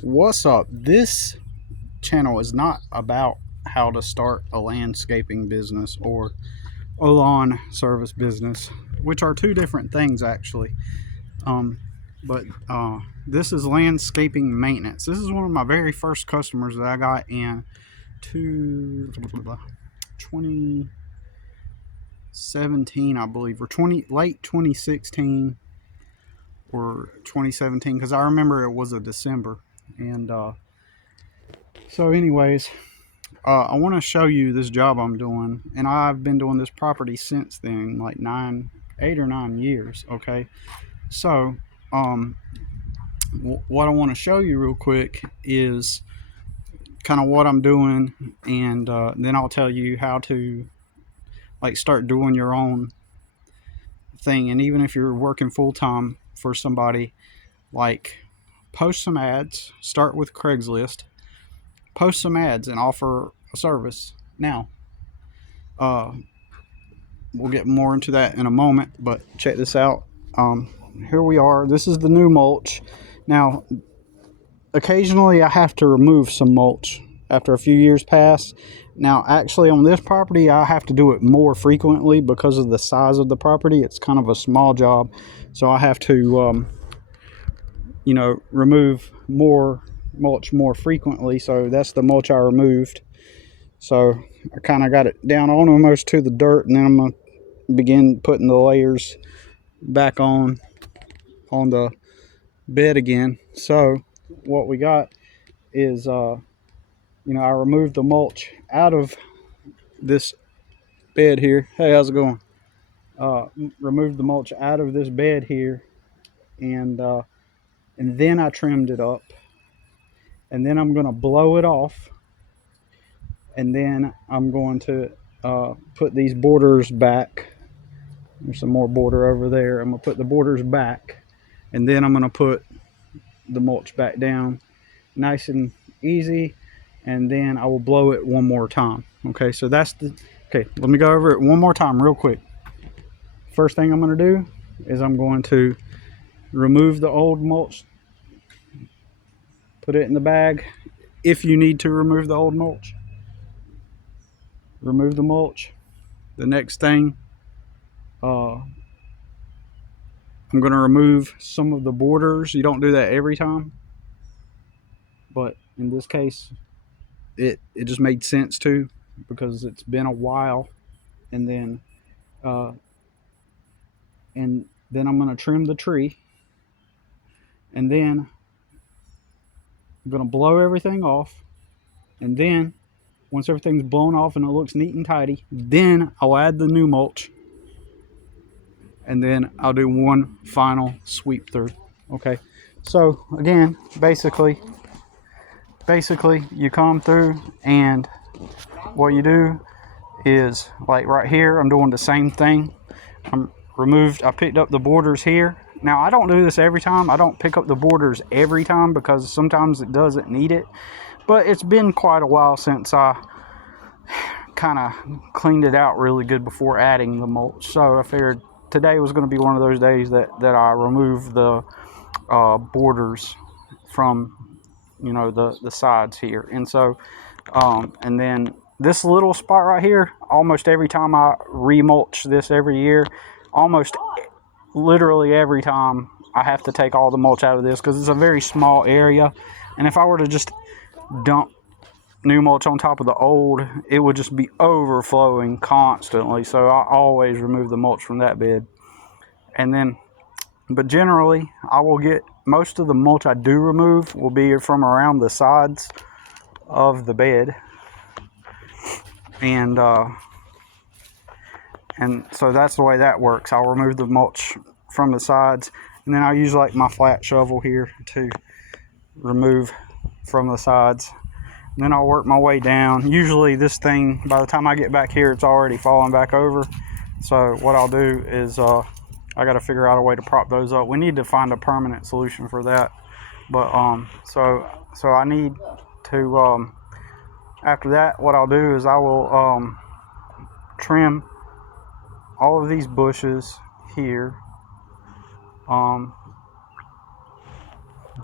What's up? This channel is not about how to start a landscaping business or a lawn service business, which are two different things actually. Um, but this is landscaping maintenance. This is one of my very first customers that I got in 2017, I believe, or late 2016 or 2017, because I remember it was a December. And so, anyways, I want to show you this job I'm doing, and I've been doing this property since then, like 8 or 9 years. Okay, so um, what I want to show you real quick is kind of what I'm doing, and then I'll tell you how to like start doing your own thing. And even if you're working full time for somebody, like post some ads, start with Craigslist, post some ads, and offer a service. Now, uh, we'll get more into that in a moment, but check this out. Here we are. This is the new mulch. Now, occasionally I have to remove some mulch after a few years pass. Now, actually, on this property, I have to do it more frequently because of the size of the property. It's kind of a small job, so I have to, remove more mulch more frequently. So that's the mulch I removed. So I kind of got it down almost to the dirt, and then I'm gonna begin putting the layers back on the bed again. So what we got is I removed the mulch out of this bed here. Hey, how's it going? Removed the mulch out of this bed here, and then I trimmed it up, and then I'm going to blow it off, and then I'm going to put these borders back. There's some more border over there. I'm going to put the borders back, and then I'm going to put the mulch back down nice and easy, and then I will blow it one more time. Okay, so okay, let me go over it one more time real quick. First thing I'm going to do is I'm going to remove the old mulch, put it in the bag. If you need to remove the old mulch, remove the mulch. The next thing, I'm going to remove some of the borders. You don't do that every time, but in this case, it just made sense to, because it's been a while. And then I'm going to trim the tree, and then I'm going to blow everything off, and then once everything's blown off and it looks neat and tidy, then I'll add the new mulch, and then I'll do one final sweep through. Okay, so again, basically you come through, and what you do is, like right here, I'm doing the same thing. I picked up the borders here. Now, I don't do this every time. I don't pick up the borders every time because sometimes it doesn't need it. But it's been quite a while since I kind of cleaned it out really good before adding the mulch. So I figured today was going to be one of those days that I removed the borders from, the sides here. And so, and then this little spot right here, almost every time I remulch this every year, almost literally every time I have to take all the mulch out of this because it's a very small area. And if I were to just dump new mulch on top of the old, it would just be overflowing constantly. So I always remove the mulch from that bed. And then, but generally, I will get most of the mulch I do remove will be from around the sides of the bed. And so that's the way that works. I'll remove the mulch from the sides, and then I'll use like my flat shovel here to remove from the sides. And then I'll work my way down. Usually this thing, by the time I get back here, it's already falling back over. So what I'll do is I got to figure out a way to prop those up. We need to find a permanent solution for that. But so I need to, after that, what I'll do is I will trim all of these bushes here,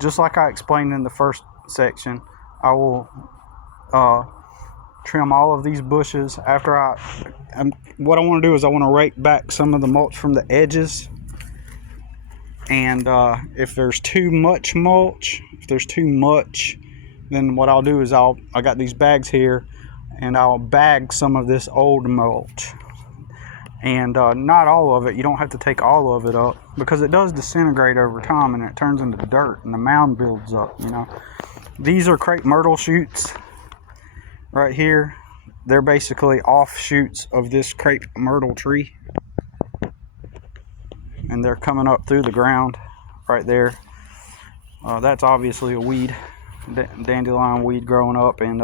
just like I explained in the first section, I will trim all of these bushes. After what I want to do is I want to rake back some of the mulch from the edges, and if there's too much mulch, then what I'll do is I got these bags here, and I'll bag some of this old mulch. And not all of it. You don't have to take all of it up, because it does disintegrate over time and it turns into dirt and the mound builds up, you know. These are crepe myrtle shoots right here. They're basically offshoots of this crepe myrtle tree, and they're coming up through the ground right there. That's obviously a weed, dandelion weed growing up, and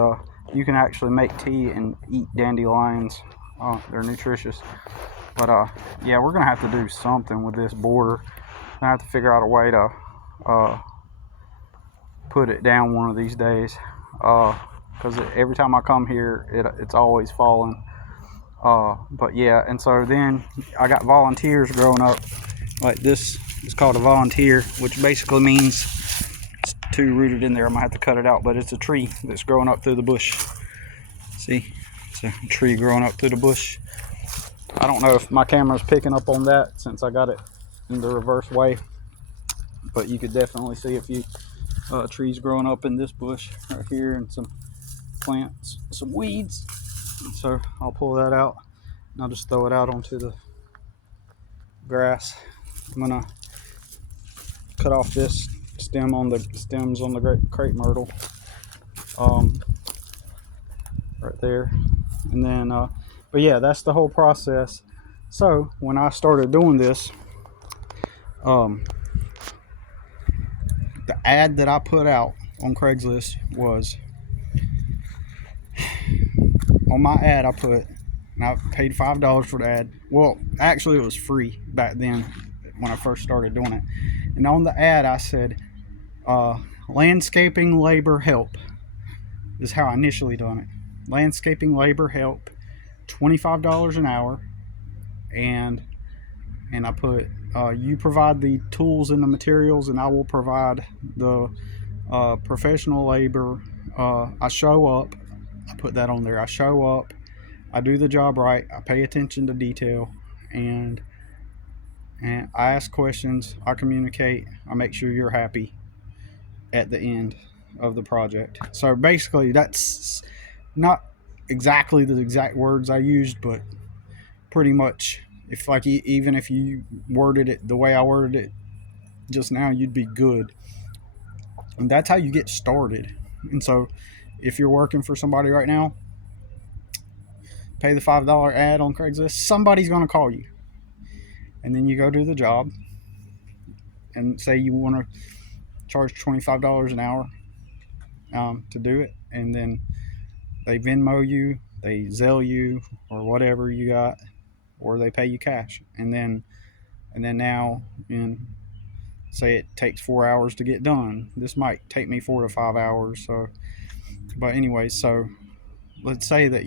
you can actually make tea and eat dandelions. They're nutritious. But yeah, we're gonna have to do something with this border. I have to figure out a way to put it down one of these days, because every time I come here, it's always falling. But yeah, and so then I got volunteers growing up. Like this is called a volunteer, which basically means it's too rooted in there. I might have to cut it out, but it's a tree that's growing up through the bush. See, it's a tree growing up through the bush. I don't know if my camera's picking up on that since I got it in the reverse way, but you could definitely see a few trees growing up in this bush right here, and some plants, some weeds. So I'll pull that out and I'll just throw it out onto the grass. I'm gonna cut off this stems on the crepe myrtle right there, and then but yeah, that's the whole process. So when I started doing this, the ad that I put out on Craigslist was, on my ad I put, and I paid $5 for the ad. Well, actually it was free back then when I first started doing it. And on the ad I said, landscaping labor help is how I initially done it. Landscaping labor help, $25 an hour, and I put, you provide the tools and the materials, and I will provide the professional labor. I show up. I put that on there. I show up. I do the job right. I pay attention to detail, and I ask questions. I communicate. I make sure you're happy at the end of the project. So basically, that's not exactly the exact words I used, but pretty much, if like even if you worded it the way I worded it just now, you'd be good. And that's how you get started. And so if you're working for somebody right now, pay the $5 ad on Craigslist, somebody's going to call you, and then you go do the job and say you want to charge $25 an hour to do it, and then they Venmo you, they Zelle you, or whatever you got, or they pay you cash. And then now, say it takes 4 hours to get done. This might take me 4 to 5 hours. So, but anyway, so let's say that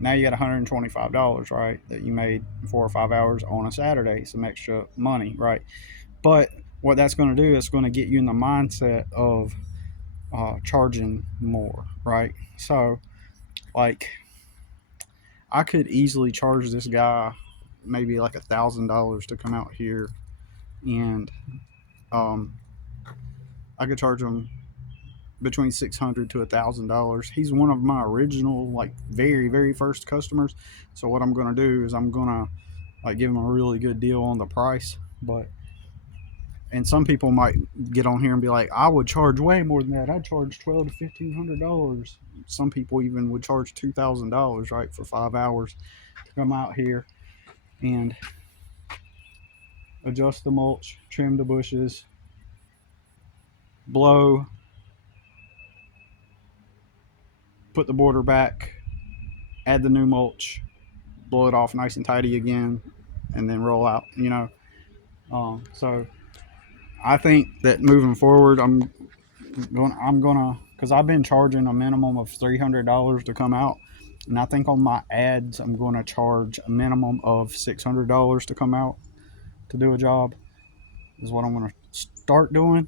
now you got $125, right? That you made 4 or 5 hours on a Saturday, some extra money, right? But what that's going to do is going to get you in the mindset of charging more, right? So, like, I could easily charge this guy maybe like $1,000 to come out here, and I could charge him between $600 to $1,000. He's one of my original, like, very, very first customers. So what I'm gonna do is I'm gonna like give him a really good deal on the price. And some people might get on here and be like, I would charge way more than that. I'd charge $1,200 to $1,500. Some people even would charge $2,000, right, for 5 hours to come out here and adjust the mulch, trim the bushes, blow, put the border back, add the new mulch, blow it off nice and tidy again, and then roll out, so I think that moving forward, I'm gonna, because I've been charging a minimum of $300 to come out, and I think on my ads I'm gonna charge a minimum of $600 to come out to do a job, is what I'm gonna start doing.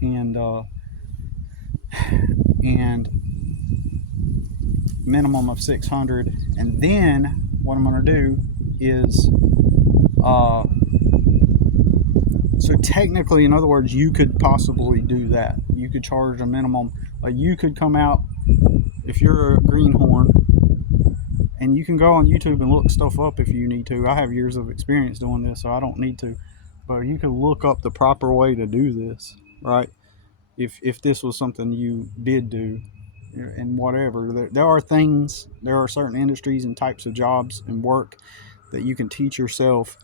And and minimum of 600. And then what I'm going to do is, so technically, in other words, you could possibly do that. You could charge a minimum. Like, you could come out, if you're a greenhorn, and you can go on YouTube and look stuff up if you need to. I have years of experience doing this, so I don't need to. But you can look up the proper way to do this, right? If this was something you did do, and whatever. There are things, there are certain industries and types of jobs and work that you can teach yourself.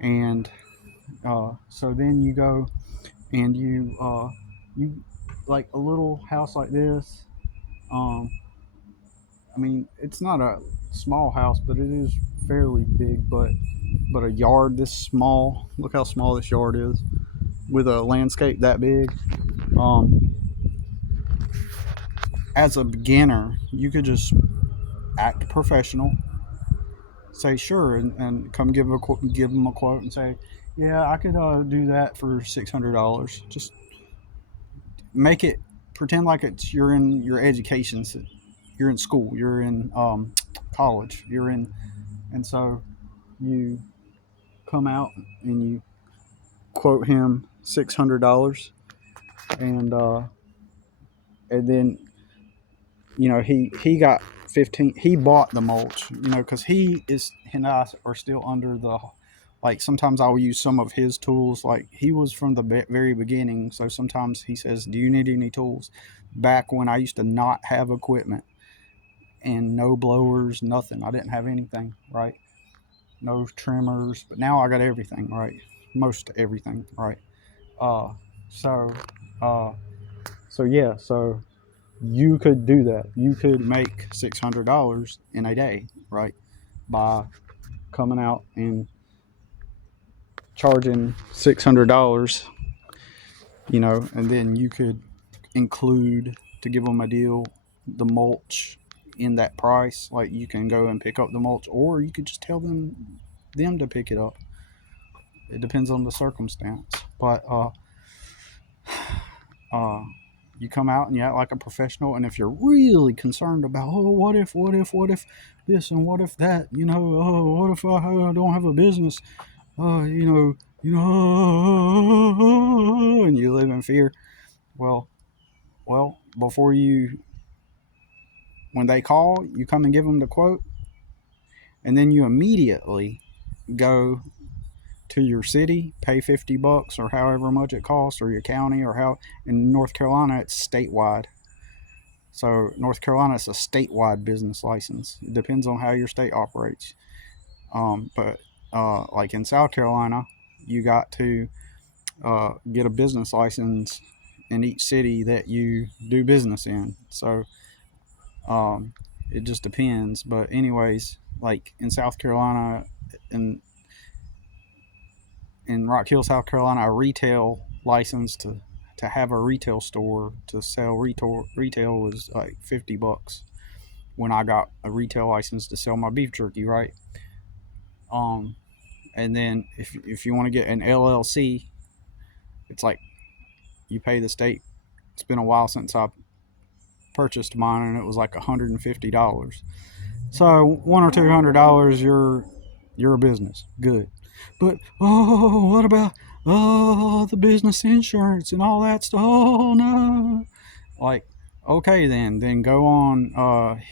And so then you go and you like a little house like this. I mean, it's not a small house, but it is fairly big. But a yard this small, look how small this yard is, with a landscape that big. Um, as a beginner, you could just act professional, say sure, and come give them a quote and say, yeah, I could do that for $600. Just make it, pretend like it's, you're in your education, you're in school, you're in college, you're in, and so you come out and you quote him $600, and then he got 15. He bought the mulch, because he and I are still under the, like, sometimes I'll use some of his tools. Like, he was from the very beginning, so sometimes he says, do you need any tools? Back when I used to not have equipment and no blowers, nothing, I didn't have anything, right? No trimmers, but now I got everything, right? Most everything, right? uh so uh yeah, so you could do that. You could make $600 in a day, right? By coming out and charging $600, and then you could include, to give them a deal, the mulch in that price. Like, you can go and pick up the mulch, or you could just tell them to pick it up. It depends on the circumstance. But you come out and you act like a professional. And if you're really concerned about, oh, what if this and what if that, oh, what if I don't have a business, and you live in fear. Well, before when they call, you come and give them the quote, and then you immediately go to your city, pay $50 or however much it costs, or your county, or how in North Carolina it's statewide. So North Carolina is a statewide business license. It depends on how your state operates. But like in South Carolina, you got to get a business license in each city that you do business in. So it just depends. But anyways, like in South Carolina, in Rock Hill, South Carolina, a retail license to have a retail store to sell retail was like $50 when I got a retail license to sell my beef jerky, right? And then if you want to get an LLC, it's like you pay the state. It's been a while since I purchased mine, and it was like $150. So $100 or $200, you're a business. Good. But what about the business insurance and all that stuff? Oh no. Like, okay, then go on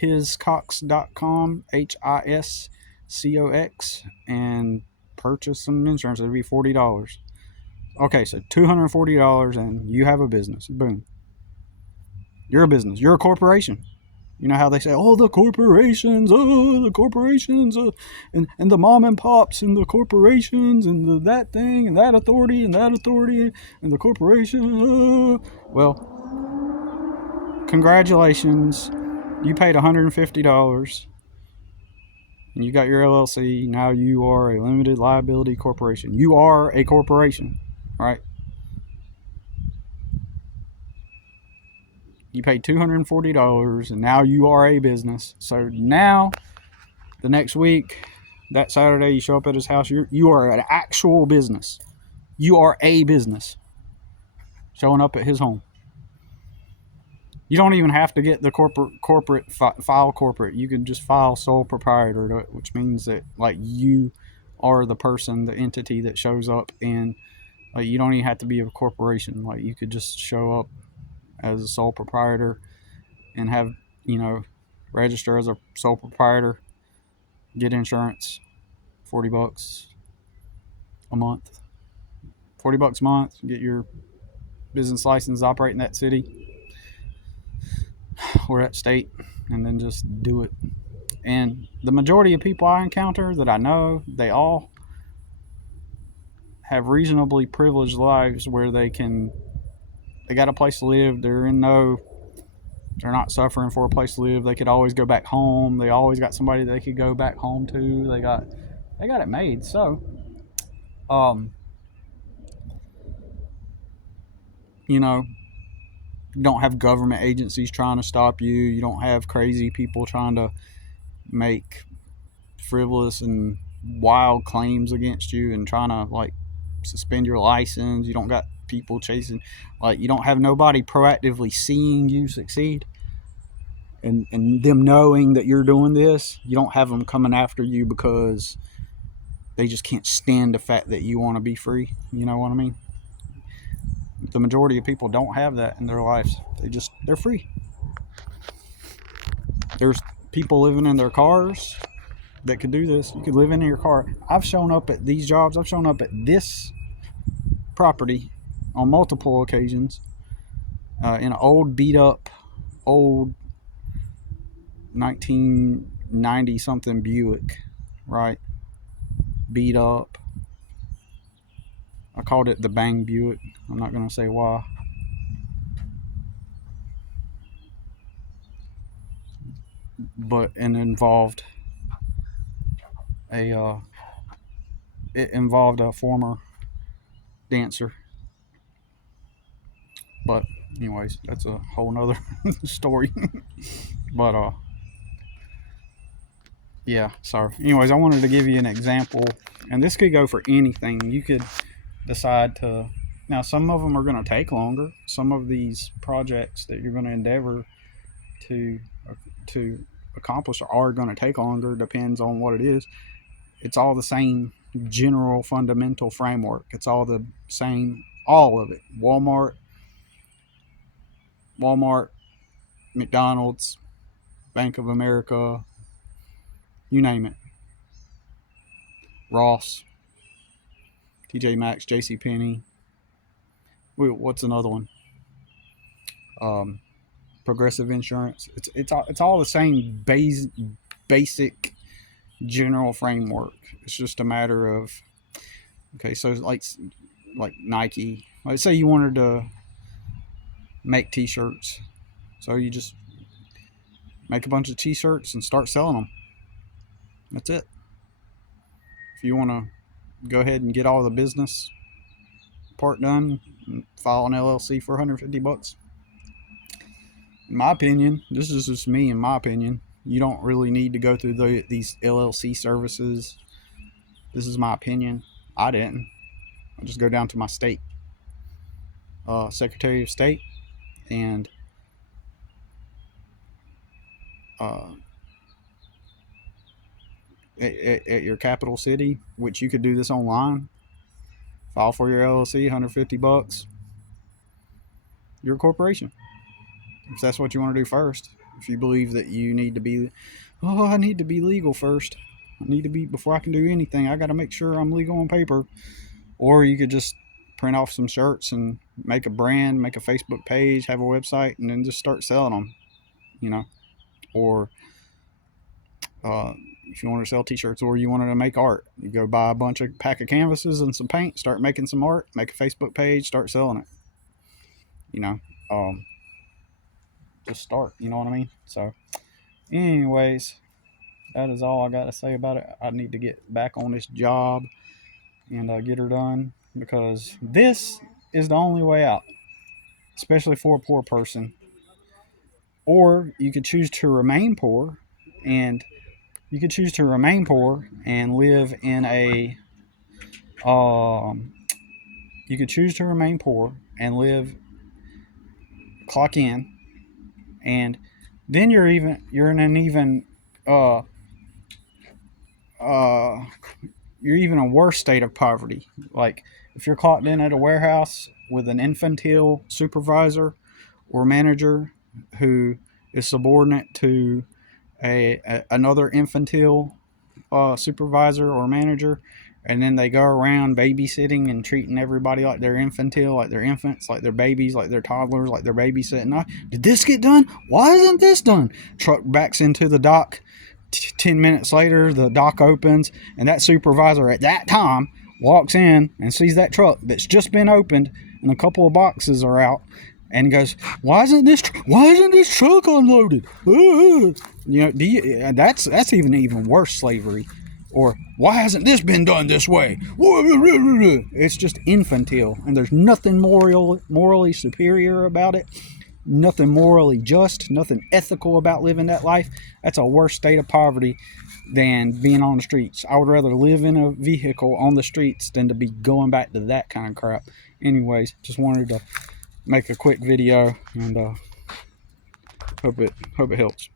hiscox.com, HISCOX, and purchase some insurance. It'd be $40. Okay, so $240, and you have a business. Boom. You're a business. You're a corporation. You know how they say, oh, the corporations, and the mom and pops, and the corporations, and that thing, and that authority, and the corporation. Well, congratulations. You paid $150, and you got your LLC. Now you are a limited liability corporation. You are a corporation, right? You paid $240, and now you are a business. So now, the next week, that Saturday, you show up at his house. You are an actual business. You are a business showing up at his home. You don't even have to get the file corporate. You can just file sole proprietor, which means that like you are the person, the entity that shows up, and like you don't even have to be a corporation. Like you could just show up as a sole proprietor and have, register as a sole proprietor, get insurance, $40 a month. $40 a month, get your business license, operate in that city or that state, and then just do it. And the majority of people I encounter that I know, they all have reasonably privileged lives where they got a place to live. They're not suffering for a place to live. They could always go back home. They always got somebody they could go back home to. They got it made. So, you don't have government agencies trying to stop you. You don't have crazy people trying to make frivolous and wild claims against you and trying to like suspend your license. You don't got people chasing, like you don't have nobody proactively seeing you succeed and them knowing that you're doing this. You don't have them coming after you because they just can't stand the fact that you want to be free. You know what I mean? The majority of people don't have that in their lives. They're free. There's people living in their cars that could do this. You could live in your car. I've shown up at these jobs. I've shown up at this property on multiple occasions in an old beat up old 1990 something Buick, right? Beat up. I called it the Bang Buick. I'm not going to say why. But it involved a former dancer. But anyways, that's a whole nother story. But yeah, so anyways, I wanted to give you an example, and this could go for anything. You could decide to, now some of them are going to take longer. Some of these projects that you're going to endeavor to accomplish are going to take longer. Depends on what it is. It's all the same general fundamental framework. It's all the same, all of it. Walmart, McDonald's, Bank of America, you name it. Ross, TJ Maxx, JCPenney. What's another one? Progressive Insurance. It's all the same basic general framework. It's just a matter of, okay, so like Nike. Let's say you wanted to make t-shirts, so you just make a bunch of t-shirts and start selling them. That's it. If you want to go ahead and get all the business part done, file an LLC for $150. In my opinion, this is just me. In my opinion, you don't really need to go through these LLC services. This is my opinion. I didn't. I just go down to my state Secretary of State and at your capital city, which you could do this online. File for your LLC, $150. You're a corporation. If that's what you want to do first. If you believe that you need to be, I need to be legal first. I need to be, before I can do anything, I got to make sure I'm legal on paper. Or you could just print off some shirts and make a brand, make a Facebook page, have a website, and then just start selling them, Or if you want to sell t-shirts, or you wanted to make art, you go buy a pack of canvases and some paint, start making some art, make a Facebook page, start selling it. Just start, you know what I mean? So anyways, that is all I got to say about it. I need to get back on this job and get her done, because this is the only way out, especially for a poor person. Or you could choose to remain poor, and live in a you could choose to remain poor and clock in And then you're in an even you're even a worse state of poverty. Like if you're clocked in at a warehouse with an infantile supervisor or manager who is subordinate to another infantile supervisor or manager, and then they go around babysitting and treating everybody like they're infantile, like they're infants, like they're babies, like they're toddlers, like they're babysitting. Did this get done? Why isn't this done? Truck backs into the dock. 10 minutes later, the dock opens, and that supervisor at that time walks in and sees that truck that's just been opened and a couple of boxes are out, and goes, why isn't this truck unloaded? That's even worse slavery. Or why hasn't this been done this way? It's just infantile, and there's nothing morally superior about it, nothing morally just, nothing ethical about living that life. That's a worse state of poverty than being on the streets. I would rather live in a vehicle on the streets than to be going back to that kind of crap. Anyways, just wanted to make a quick video, and hope it helps.